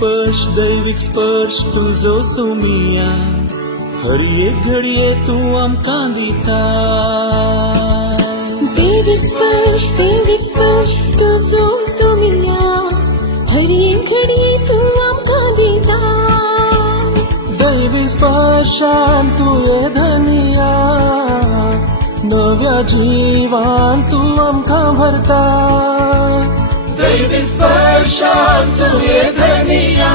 दैविक स्पर्श तुझो सुमिया हर एक घडये तू आमकां दिता दैविक स्पर्श तुझो सुमिया हर एक घडये तू आमकां दिता दैविक स्पर्शान तुये धनिया नव्या जीवान तू आमकां भरता दैविक स्पर्शान तुये धनिया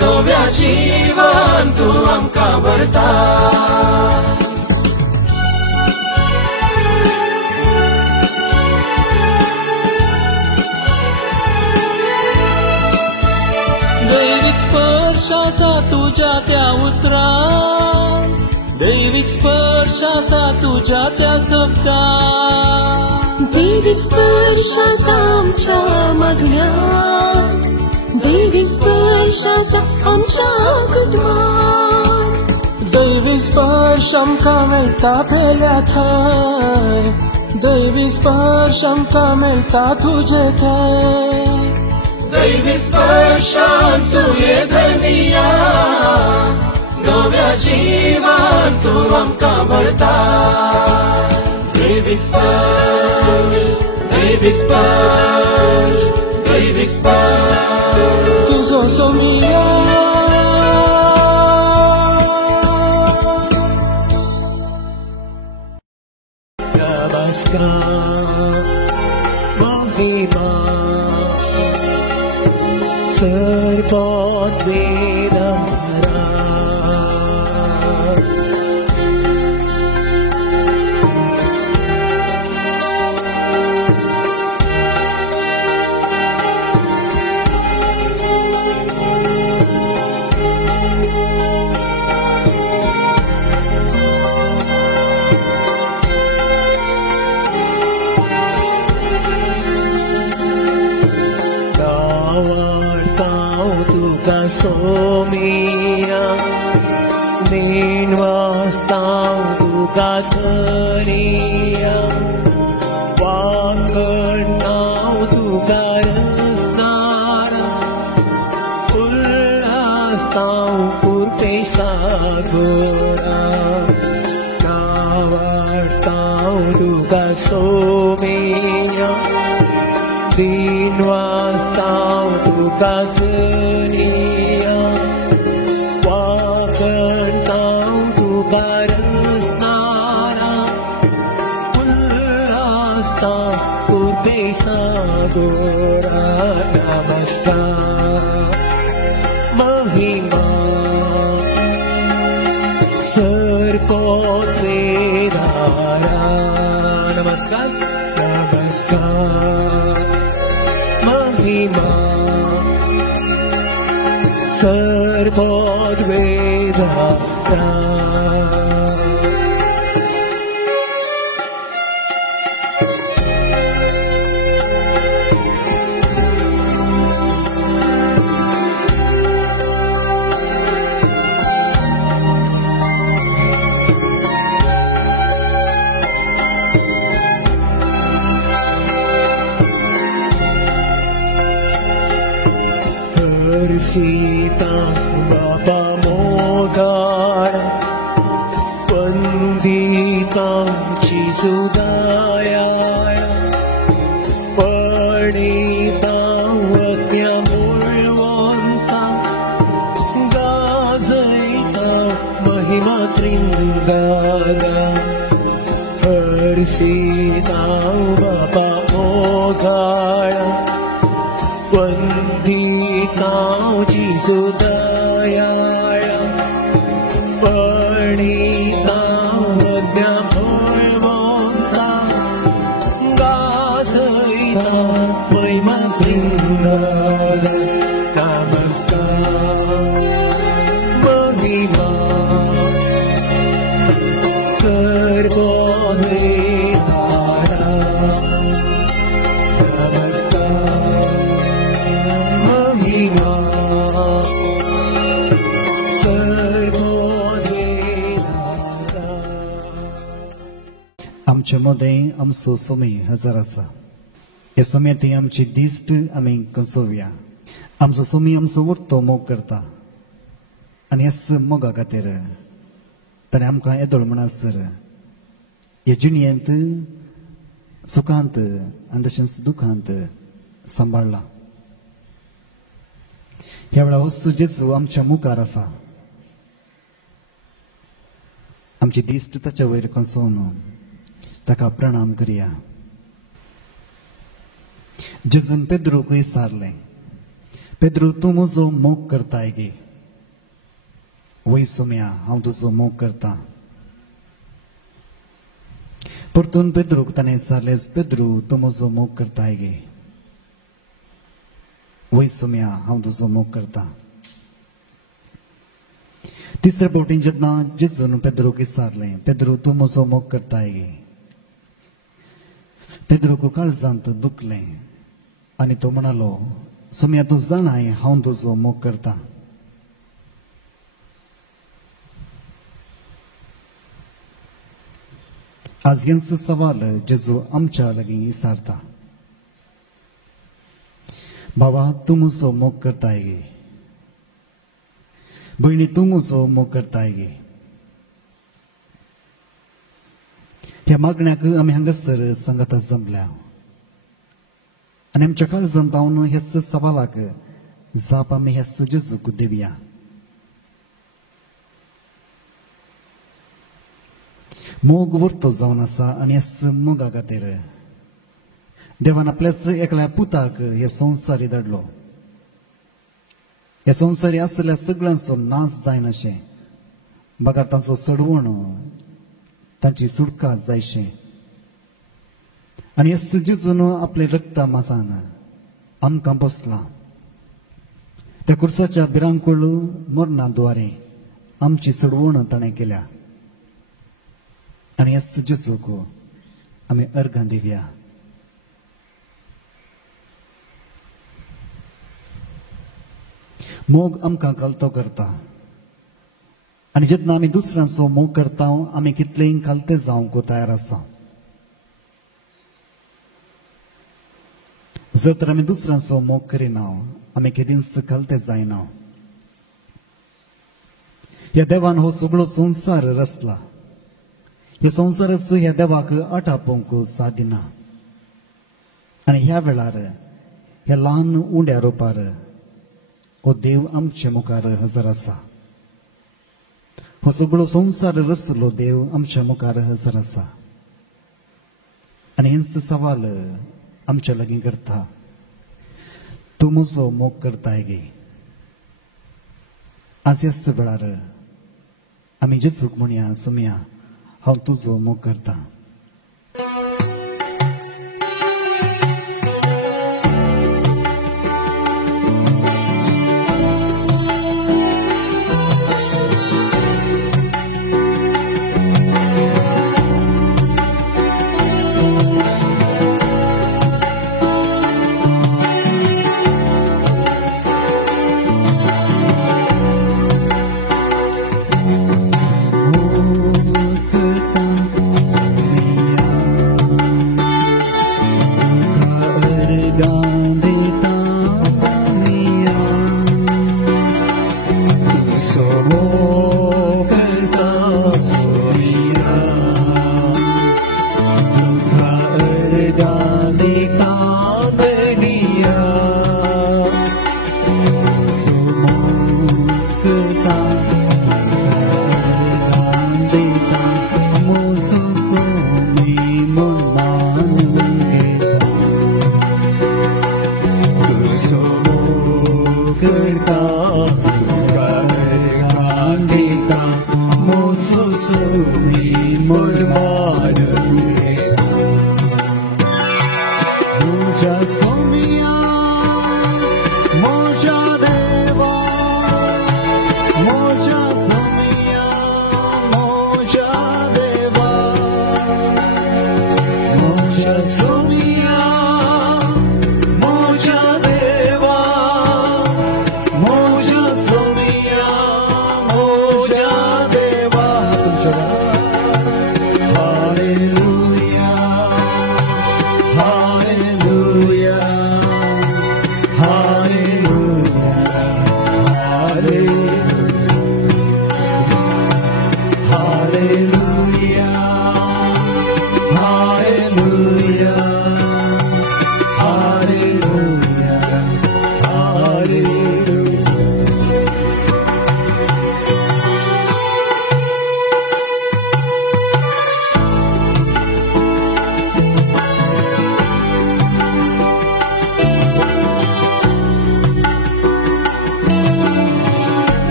नव्या जीवान तू आमकां भरता दैविक स्पर्श आसा तुझ्या त्या उतरान दैविक स्पर्श आसा तुझ्या त्या शब्दान दैविक स्पर्श आसा आमच्या मागण्यांत दैविक स्पर्श आसा आमच्या कुटुंबांत दैविक स्पर्श आमकां मेळटा पेल्या थंय दैविक स्पर्श आमकां मेळटा तुजे थंय दैविक स्पर्शान तुये धनिया नव्या जीवान तू आमकां भरता दैविक स्पर्श दैविक स्पर्श दैविक स्पर्श तुझो सोमिया नमस्कार महिमा सर्वोच्च वेदमरा सोमिया नेनवास्ताव तुका धनिया वाकणाव तुका रस्तारा उल्हास्ताव पुरते सागोरा नावास्ताव तुका सोमिया दिनवास्ताव तुका धनिया वाकणाव तुका रस्तारा उल्हास्ताव पुरते सागोरा नमस्कार महिमा सर्वोच्च वेदारा नमस्कार नमस्कार महिमा सर्वोच्च वेदारा सीता बाबा मोगाड़ा वंदिता चिजुदाया पणिता वत्या मुळवंता गाजैता महिमा त्रिंगाला सीता बाबा मोगाड़ा वंदितां जिजुदयाळा पणितां वज्ञाफळवंता गाजैता महिमा त्रिंगाला नमस्कार महिमा सर्वोच्च आमचे मदें आमचो सोमी हजर आसा. हे सोम्याती आमची दिस्ट आमी कंसोवया आमचो सोमी आमचो वरतो मोग करता आनी ह्या मोगा खातीर ताणें आमकां येदोळ म्हणसर ह्या जिणयेंत सुखांत आनी तशेंच दुखांत सांबाळला. ह्या वेळा वस्तू जेजू आमच्या मुखार आसा. आमची दिश्ट ताच्या वयर कसोवन ताका प्रणाम करया. जेजून पेद्रूक विचारलें, पेद्रू तूं म्हजो मोग करताय गे. वय सोम्या हांव तुजो मोग करता. परतून पेद्रूक ताणें विचारलें, पेद्रू तूं म्हजो मोग करताय गे. वय सोम्या हांव तुजो मोग करता. तिसरे फावटी जेन्ना जेजून पेद्रूक विचारलें, पेद्रू तूं म्हजो मोग करताय गे. पेद्रूक काळजांत दुखलें आनी तो म्हणलो, सोम्या तूं जाणाय हांव तुजो मोग करता. आज ह्यांचो सवाल जेजू आमच्या लागीं विचारता. बाबा तूं म्हजो मोग करताय गे. भयणी तूं म्हजो मोग करताय गे. ह्या मागण्याक आमी हांगासर सांगत जमल्या आनी आमच्या काळजांत हांव ह्याच सवालाक जाप आमी ह्याच जेजूक दिवया. मोग वरतो जावन आसा आनी ह्या मोगा खातीर देवान आपल्याच एकल्या पुताक हे संवसारी धाडलो. हे संवसारी आसल्या सगळ्यांचो नाश जायना अशें, बगार तांचो सडवण तांची सुटका जायशें. आनी ह्या जेजून आपले रक्ता मासान आमकां बसला. त्या कुर्साच्या बिरांकूळ मरणाद्वारे आमची सडवण ताणें केल्या. आनी ह्या जेजूक आमी अर्घां दिवया. मोग आमकां कालतो करता आनी जेन्ना आमी दुसऱ्यांचो मोग करता आमी कितलेय कालते जावंक तयार आसा. जर तर आमी दुसऱ्यांचो मोग करिना आमी केदींच कालते जायना. ह्या देवान हो सगळो संवसार रचला. ह्यो संवसारच ह्या देवाक आटापोवंक सादिना. आनी ह्या वेळार ह्या ल्हान उंड्या रोपार हो देव आमचे मुखार हजर आसा. हो सगळो संवसार रचलो देव आमच्या मुखार हजर आसा. आनी हेंच सवाल आमच्या लागीं करता, तूं म्हजो मोग करताय गे. आज ह्याच वेळार आमी जेजूक म्हणया, सोम्या हांव तुजो मोग करता.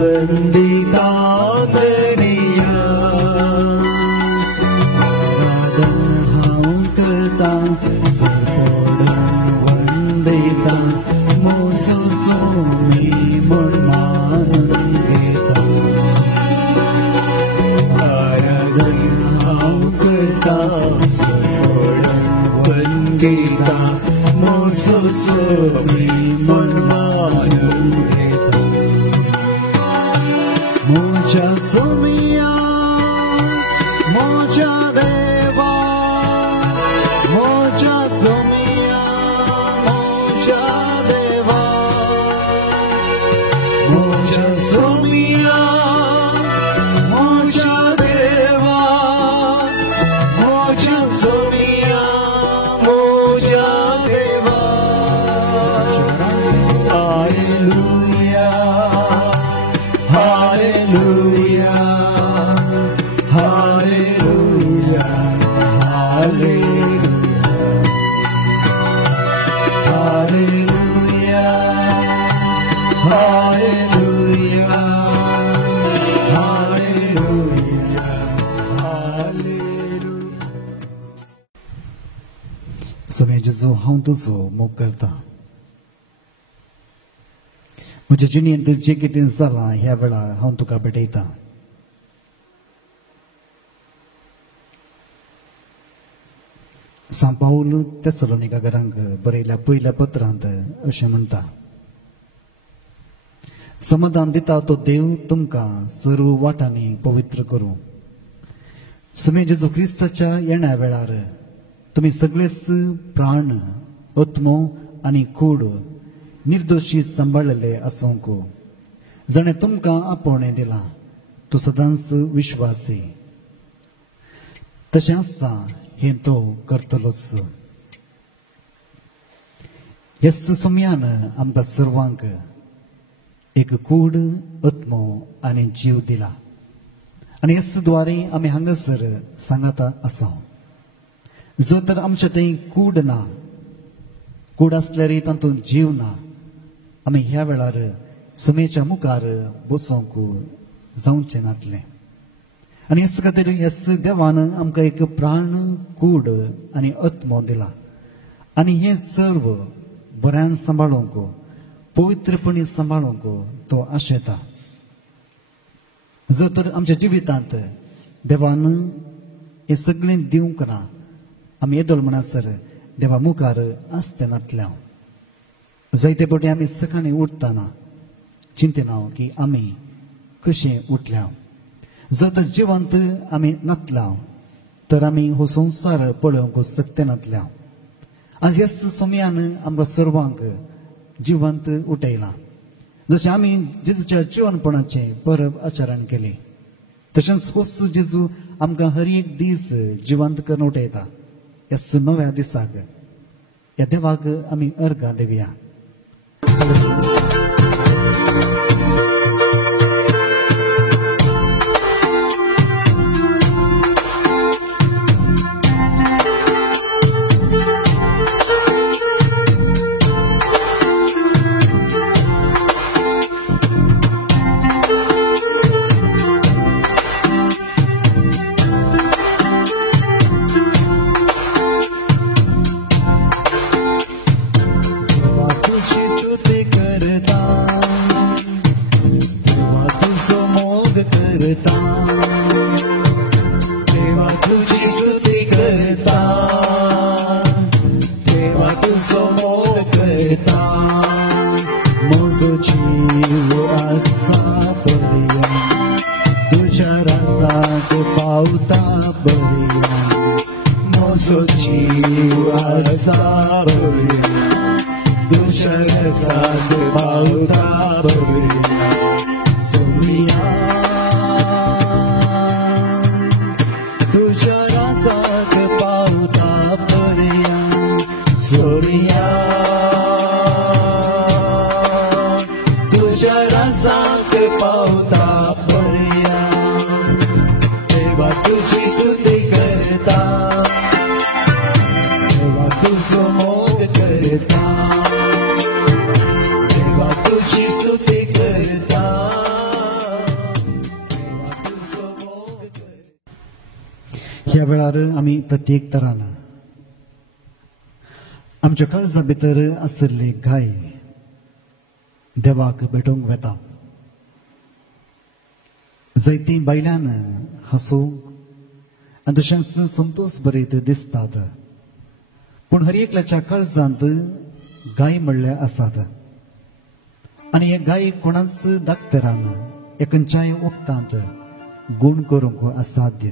वंदिता दनिया आराधन हांव करता सरपडून वंदिता मोजो सोमी म्हण मानून घेता आराधन हांव करता सरपडून वंदिता मोजो सोमी म्हण मानून घेता मोच्या सोमिया मोच्या देवा मोच्या सोमिया मोच्या देवा मोच्या सोमिया मोच्या देवा मोच्या सोमिया मोच्या देवा hallelujah hallelujah hallelujah hallelujah hallelujah hallelujah hallelujah समय जेजू हांव तुजो मोग करता म्हज्या जिणेंत जे कितें जालां ह्या वेळार हांव तुका भेटयता सांत पाऊल तेसलोनिकांक बरयल्या पयल्या पत्रांत अशें म्हणटा समाधान दिता तो देव तुमकां सर्व वाटांनी पवित्र करूं सुमे जेजू क्रिस्ताच्या येण्या वेळार तुमी सगळेच प्राण आत्मो आनी कूड निर्दोशी सांबाळलेले आसूंक जणें तुमकां आपोवणें दिलां तूं सदांच विश्वासी तशें आसता हें तो करतलोच ह्याच समयान आमकां सर्वांक एक कूड आत्मो आनी जीव दिला आनी ह्याच द्वारे आमी हांगासर सांगाता आसा जर तर आमच्या थंय कूड ना कूड आसल्यार तातूंत जीव ना आमी ह्या वेळार सुमेच्या मुखार बसोंक जावचें नातलें आनी हेच खातीर ह्याच देवान आमकां एक प्राण कूड आनी आत्मो दिला आनी हें सर्व बऱ्यान सांबाळूंक पवित्रपणी सांबाळूंक तो आशेता जर तर आमच्या जिवितांत देवान हें सगळें दिवंक ना आमी येदोळ म्हणसर देवा मुखार आसते नातल्या जायते फावटी आमी सकाळीं उठतना चिंतना की आमी कशें उठल्या जर तर जिवंत आमी नातल्या तर आमी हो संवसार पळोवंक सकते नातल्या आज ह्याच समयान आमकां सर्वांक जिवंत उठयलां जशें आमी जेजूच्या जिवनपणाचें परब आचरण केली तशेंच होच जेजू आमकां हर एक दीस जिवंत करून उठयता ह्या नव्या दिसाक ह्या देवाक आमी अर्घां दिवया तुझो मोग करता देवा तुझी वेळार आमी प्रत्येक तरान आमच्या काळजा भितर आसले गाय देवाक भेटोवंक वेता. जैती बायल्यान हांसूंक आनी तशेंच संतोष भरीत दिसतात. पूण हर एकल्याच्या काळजांत गाय म्हणल्या आसात आनी हे गाय कोणाच दाखतरान एकंचाय उक्तांत गुण करूंक असाध्य.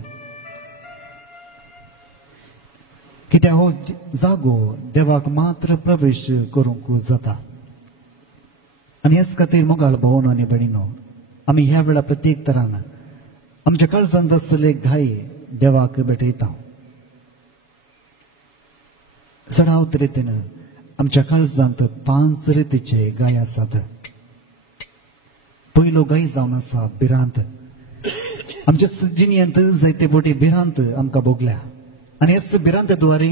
कित्याक हो जागो देवाक मात्र प्रवेश करूंक जाता. आनी हेच खातीर मोगाळ भावनो आनी भयणीनो, आमी ह्या वेळा प्रत्येक तरान आमच्या काळजांत आसले गाय देवाक भेटयता. चढावत रितीन आमच्या काळजांत 5 रितीचे गाय आसात. पयलो गाय जावन आसा भिरांत. आमच्या जिणेंत जायते फावटी भिरांत आमकां भोगल्या आनी हेच भिरांत द्वारे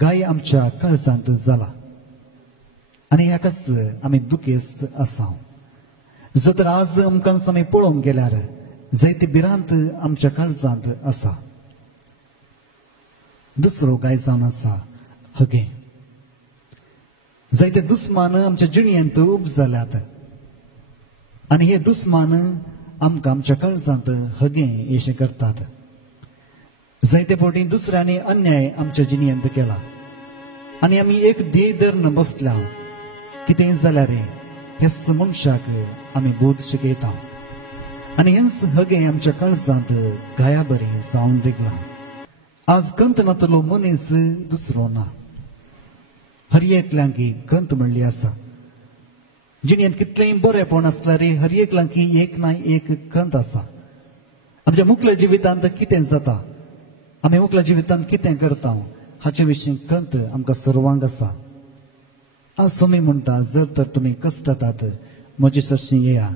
गाय आमच्या काळजांत जाला आनी हेकाच आमी दुखेस्त आसा. जर तर आज आमकां आमी पळोवंक गेल्यार जायते भिरांत आमच्या काळजांत आसा. दुसरो गाय जावन आसा हगे. जायते दुस्मान आमच्या जिणेंत उब जाल्यात आनी हे दुस्मान आमकां आमच्या काळजांत हगे येशें करतात. जायते फावटी दुसऱ्यांनी अन्याय आमच्या जिणेंत केला आनी आमी एक ध्येय धरून बसल्या. कितें जाल्यार हेच मनशाक आमी बोध शिकयता आनी हेच हगे आमच्या काळजांत गाया बरें जावन रिगला. आज कंत नातलो मनीस दुसरो ना. हर एकल्यांकी कंत म्हणली आसा. जिणेंत कितलेंय बरेंपण आसल्यार हर एकल्यांकी एक ना एक कंत आसा. आमच्या मुखल्या जिवितांत कितें जाता, आमी मुखल्या जिवितांत कितें करता हाचे विशीं कंत आमकां सर्वांक आसा. आज सोमी म्हणटा, जर तर तुमी कश्टातात म्हजी सरशीं येया.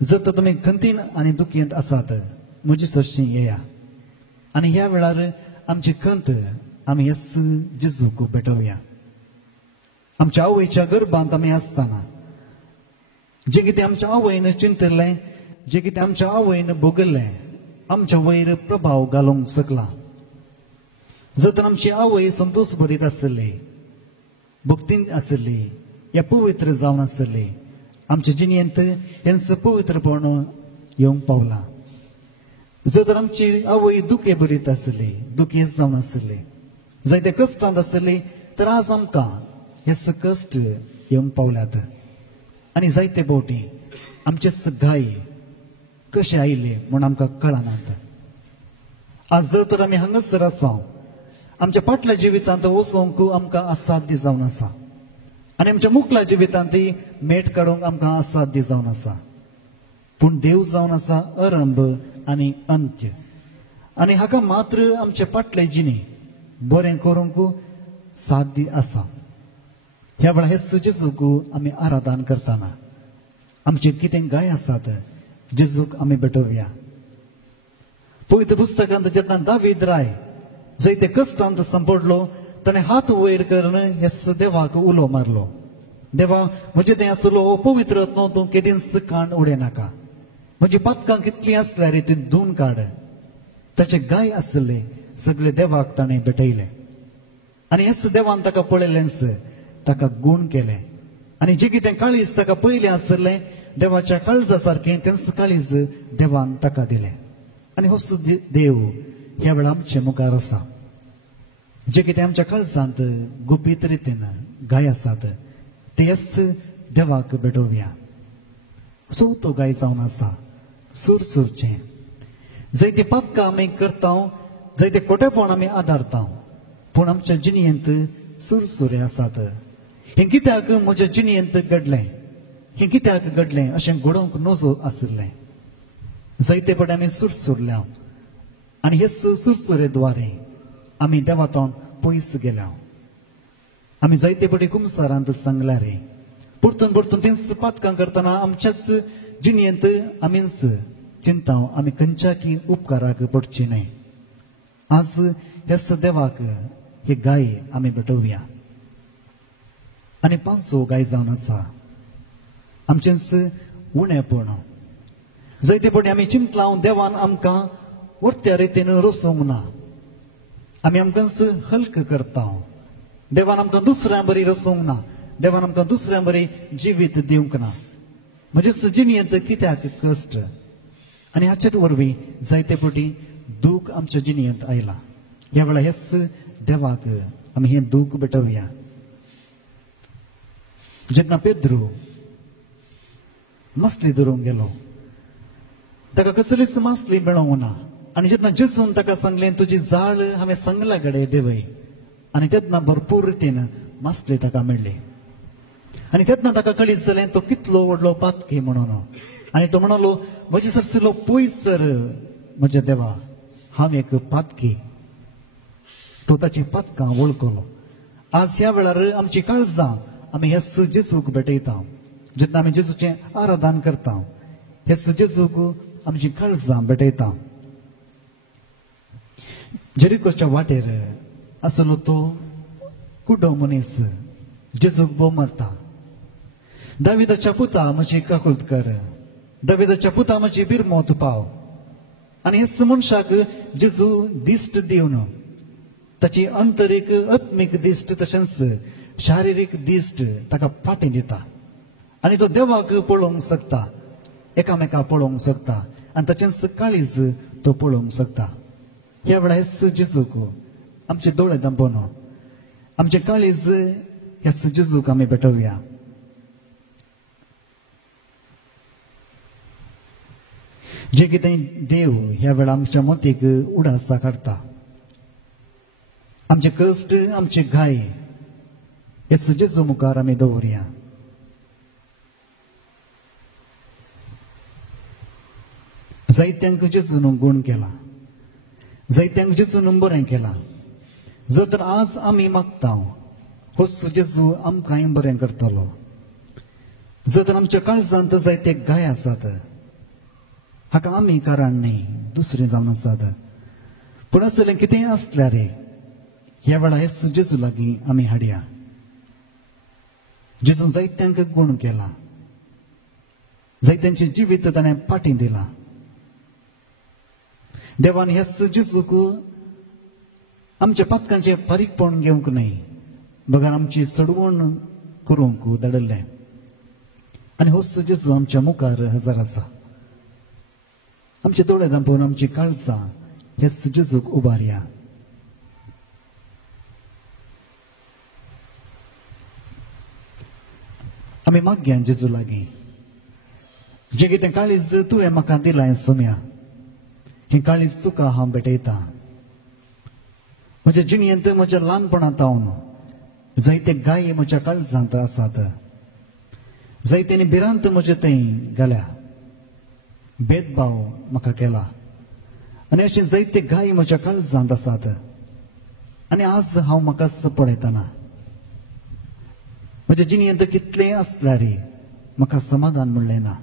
जर तर तुमी खंतीन आनी दुखयेंत आसात म्हजी सरशीं येया. आनी ह्या वेळार आमची खंत आमी हेच जेजूक भेटोवया. आमच्या आवयच्या गर्भांत आमी आसतना जे कितें आमच्या आवयन चिंतलें, जे कितें आमच्या आवयन भोगलें, आमच्या वयर प्रभाव घालूंक शकला. जर तर आमची आवय संतोष भरीत आसली, भक्तीन आसली, या पवित्र जावन आसली, आमच्या जिणेंत हेंच पवित्रपण येवंक पावला. जर तर आमची आवय दुखे भरीत आसली, दुखेस्त जावन आसली, जायते कश्टांत आसली, तर आज आमकां हेच कश्ट येवंक पावल्यात. आनी जायते फावटी आमचेच गाय कशें आयले म्हूण आमकां कळनात. आज जर तर आमी हांगासर आसा, आमच्या फाटल्या जिवितांत वचोंक आमकां असाध्य जावन आसा आनी आमच्या मुखल्या जिवितांत मेट काडूंक आमकां असाध्य जावन आसा. पूण देव जावन आसा आरंभ आनी अंत्य आनी हाका मात्र आमचे फाटले जिणे बरें करूंक साध्य आसा. ह्या वेळा हेच जेजूक आमी आराधन करतना आमचे कितें गाय आसात जेजूक आमी भेटोवया. पवित्र पुस्तकांत जेन्ना दावीद राय जायते कश्टांत सांपडलो, ताणें हात वयर करून हेच देवाक उलो मारलो. देवा, म्हजें तें आसलो हो पवित्र रत्नो तूं केदींच काण उडय नाका. म्हजी पातकां कितलीं आसल्यार ती धुवन काड. ताचे गाय आसले सगळे देवाक ताणें भेटयले आनी हेच देवान ताका पळयलेंच ताका गुण केले. आनी जे कितें काळीज ताका पयलें आसलें देवाच्या काळजा सारकें तेंच काळीज देवान ताका दिलें. आनी होच देव ह्या वेळा आमचे मुखार आसा. जे कितें आमच्या काळजांत गुपीत रितीन गाय आसात तेच देवाक भेटोवया. चवथो गाय जावन आसा सुरचें. जायती पातकां आमी करता, जायते खोटेपण आमी आदारता, पूण आमच्या जिणेंत सुरसुरे आसात. हें कित्याक म्हज्या जिणेंत घडलें, हें कित्याक घडलें अशें घडोवंक नजो आसलें. जायते फावटी आमी सुरसुरल्या आनी हेच सुरसुरे द्वारे आमी देवातोन पयस गेल्या. आमी जायते फावटी कुमसारांत सांगल्यार परतून परतून तेंच पातकां करतना आमच्याच जिणेंत आमीच चिंता आमी खंयच्याकी उपकाराक पडची न्हय. आज हेच देवाक ही गाय आमी भेटोवया. आनी 5 गाय जावन आसा आमचेंच उणेपण. जायते फावटी आमी चिंतलां देवान आमकां वर्त्या रितीन रोसूंक ना. आमी आमकांच हलक करता. देवान आमकां दुसऱ्या बरी रचोवंक ना. देवान आमकां दुसऱ्या बरी जिवीत दिवंक ना. म्हणजे जिणेंत कित्याक कश्ट आनी हाचेच वरवीं जायते फावटी दूख आमच्या जिणेंत आयला. ह्या वेळा हेच देवाक आमी हें दूख भेटोवया. जेन्ना पेद्रू मासली धरूंक गेलो ताका कसलीच मासली मेळोंक ना. आनी जेन्ना जेसून ताका सांगलें तुजी जाळ हांवें सांगला कडेन देवय आनी तेन्ना भरपूर रितीन मासली ताका मेळ्ळी. आनी तेन्ना ताका कळीत जालें तो कितलो व्हडलो पातकी म्हणून. आनी तो म्हणलो म्हजे सरसिलो पयस सर म्हज्या देवा हांव एक पातकी. तो ताची पातकां वळखलो. आज ह्या वेळार आमची काळजां आमी हेच जेजूक भेटयता. जेन्ना आमी जेजूचें आराधन करता हेच जेजूक आमची काळजां भेटयता. जेरिकोच्या वाटेर आसलो तो कुडो मनीस जेजूक बोव मारता. दाविदाच्या पुता म्हजी काकुळट कर. दाविदाच्या पुता म्हजी बिरमोत पाव. आनी हेच मनशाक जेजू दिश्ट दिवन ताची अंतरीक आत्मीक दिश्ट तशेंच शारिरीक दिश्ट ताका फाटीं दिता. आनी तो देवाक पळोवंक शकता. एकामेका पळोवंक शकता. आनी ताचेंच काळीज तो पळोवंक शकता. ह्या वेळा हेच जेजूक आमचे दोळे दांपोवन आमचे काळीज हेच जेजूक आमी भेटोवया. जे कितें देव ह्या वेळा आमच्या मतीक उडासा काडटा. आमचे कश्ट आमचे घाय हेच जेजू मुखार आमी दवरया. जायत्यांक जेजून गुण केला. जायत्यांक जेजून बरें केलां. जर तर आज आमी मागता होच जेजू आमकांय बरें करतलो. जर तर आमच्या काळजांत जायते घाय आसात हाका आमी कारण न्ही दुसरें जावन आसात. पूण असलें कितेंय आसल्यार ह्या वेळा हेच जेजू लागीं आमी हाडया. जेजून जायत्यांक गुण केला. जायत्यांचे जिवीत ताणें फाटीं दिलां. देवान हेच जेजूक आमच्या पातकांचे फारीकपण घेवंक न्हय बगर आमची चडवण करूंक धाडलें. आनी होच जेजू आमच्या मुखार हजर आसा. आमचे दोळे दांपोवन आमची काळजां हेच जेजूक उबारया. आमी मागया जेजू लागीं जे कितें काळीज तुवें म्हाका दिलां सोम्या हें काळीज तुका हांव भेटयतां. म्हज्या जिणेंत म्हज्या ल्हानपणांतावन जायते गाय म्हज्या काळजांत आसात. जायत्यांनी भिरांत म्हजे थंय घाल्या. भेदभाव म्हाका केला. आनी अशें जायते गाय म्हज्या काळजांत आसात. आनी आज हांव म्हाकाच पळयतना म्हज्या जिणेंत कितलें आसल्यार म्हाका समाधान म्हणलें ना.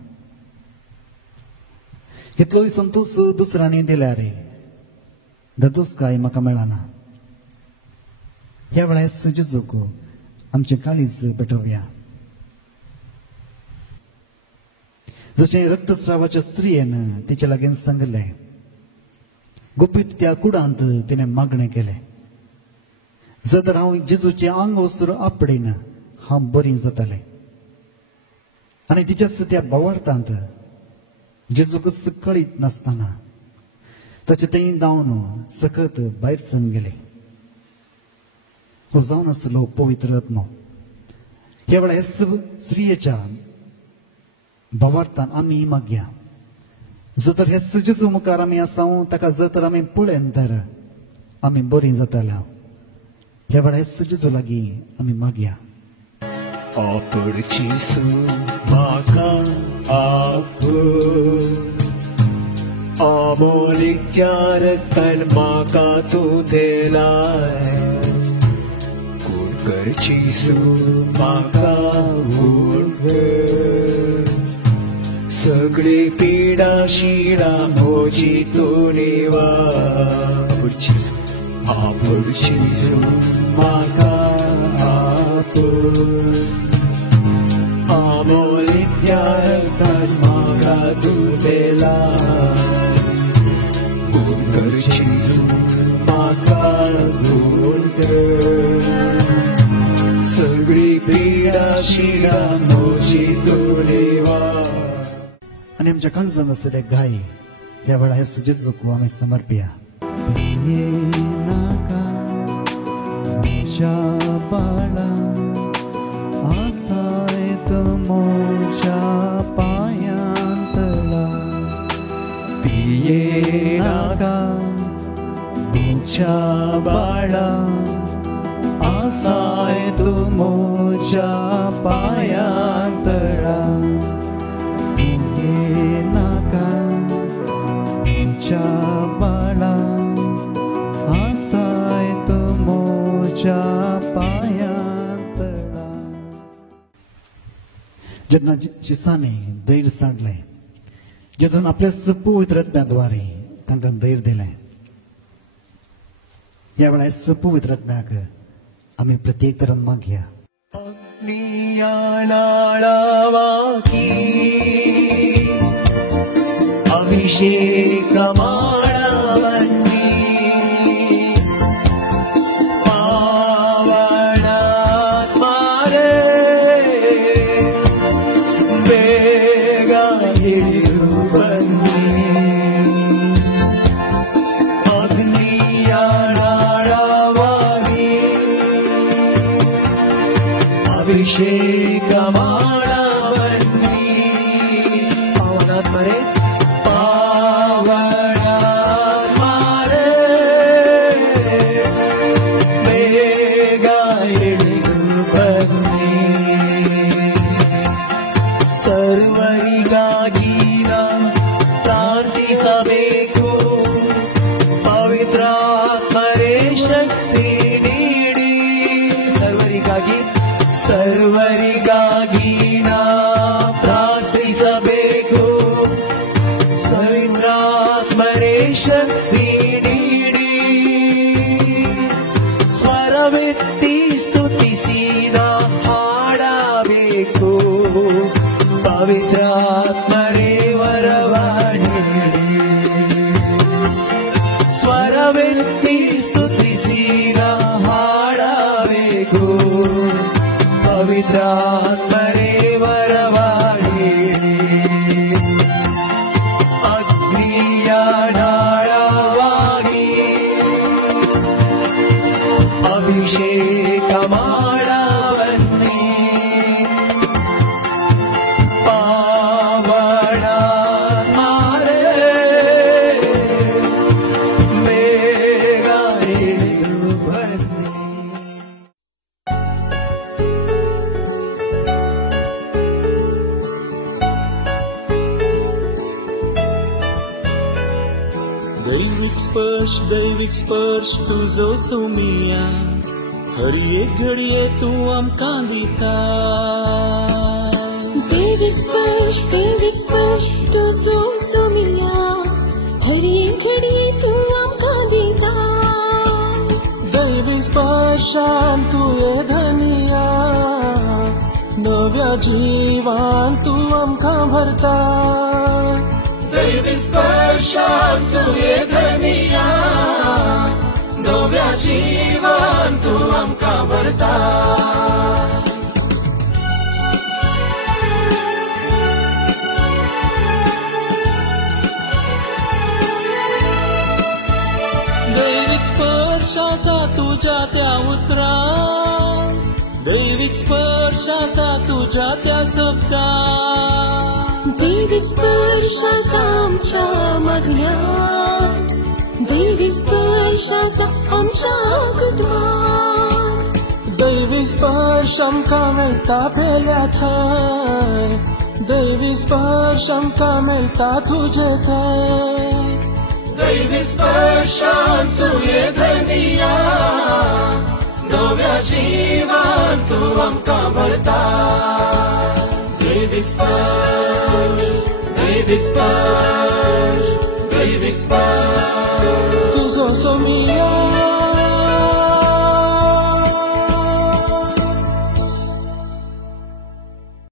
कितलोय संतोष दुसऱ्यांनी दिल्यार धदुस्काय म्हाका मेळना. ह्या वेळार जेजूक आमचें काळीज भेटोवया. जशें रक्तस्रावाच्या स्त्रियेन तिचे लागीं सांगलें गुपीत त्या कुडांत तिणें मागणें केलें. जर तर हांव जेजूचें आंग वस्त्र आपडीन हांव बरी जातालें. आनी तिच्याच त्या भावार्थांत जेजूकच कळीत नासतना ताचे थंय धांवन सखत भायर सरून गेले. हो जावन आसलो पवित्र आत्मो. ह्या वेळार स्त्रियेच्या भावार्थान आमी मागया. जर तर हेच जेजू मुखार आमी आसां ताका जर तर आमी पळयन तर आमी बरीं जाताल्या. ह्या वेळार हेच जेजू लागीं आमी मागया. आपडची म्हाका अमोलीक रक्तान म्हाका तूं दिलाय. कोण करची म्हाका सगळी पिडा शिडा म्हजी तूं निवा. आपडची म्हाका अमोलीक रक्तान म्हाका तूं दिलाय. कोण करची म्हाका आणि आमच्या कांगजान असलेले गाय ह्या वेळा हे सुजेजूक आम्ही समर्पिया. नाका म्हज्या बाळा आसायत म्हज्या पायांतला पिये नाका म्हज्या बाळा आसायत म्हज्या पायांतला पिये नाका म्हज्या बाळा आसायत म्हज्या पायांतला. जेन्ना जिसाने धैर्य सांडले, जेजून आपल्या पवित्र आत्म्याद्वारे तांकां धैर्य दिलें. ह्या वेळा पवित्र आत्म्याक आमी प्रत्येक तरान मागया. अभिषेक अभिषेक माळावन्नी पावनात मरे पावनात मारे बेगा बन्नी सर्वरिगागीना प्रार्थिसबेकु पवित्रात्मरे शक्ति नीडी सर्वरिಗಾಗಿ ನಾ ಪ್ರಾರ್ಥಿಸಬೇಕು ಪವಿತ್ರಾತ್ಮರೇ ಶಕ್ತಿ ನೀಡಿ ಸ್ವರವೆತ್ತಿ ಸ್ತುತಿಸಿ ನಾ ಹಾಡಬೇಕು ಪವಿತ್ರಾತ್ಮರೇ ವರವ ನೀಡಿ ಸ್ವರವೆತ್ತಿ ಸ್ತುತಿಸಿ ನಾ ಹಾಡಬೇಕು ಪವಿತ್ರಾತ್ಮರೇ ವರವಾಡಿ ಅಗ್ನಿಯ ನಾಳವಾಗಿ ಅಭಿಷೇಕ ಮಾಡವನ್ನಿ ಪಾವನ ಮಾರೇ ಬೇಗ ಇಳಿದು ಬನ್ನಿ. दैविक स्पर्श तुझो सुमिया हर एक घडये तू आमकां दिता. दैविक स्पर्श तुझो सुमिया हर एक घडये तू आमकां दिता. दैविक स्पर्शान तुये धनिया नव्या जीवान तू आमकां भरता. दैविक स्पर्शान तुये धनिया नव्या जीवान तू आमकां भरता. दैविक स्पर्श आसा तुझ्या त्या उतरां, दैविक स्पर्श आसा तुझ्या त्या शब्दां. दैविक स्पर्श आसा आमच्या मागण्यांत, दैविक स्पर्श आसा आमच्या कुटुंबांत. दैविक स्पर्श आमकां मेळटा पेल्या थंय, दैविक स्पर्श आमकां मेळटा तुजे थंय. दैविक स्पर्शान तुये धनिया नव्या जीवान तू आमकां भरता. दैविक स्पर्श, दैविक स्पर्श, दैविक स्पर्श तुझो सोमिया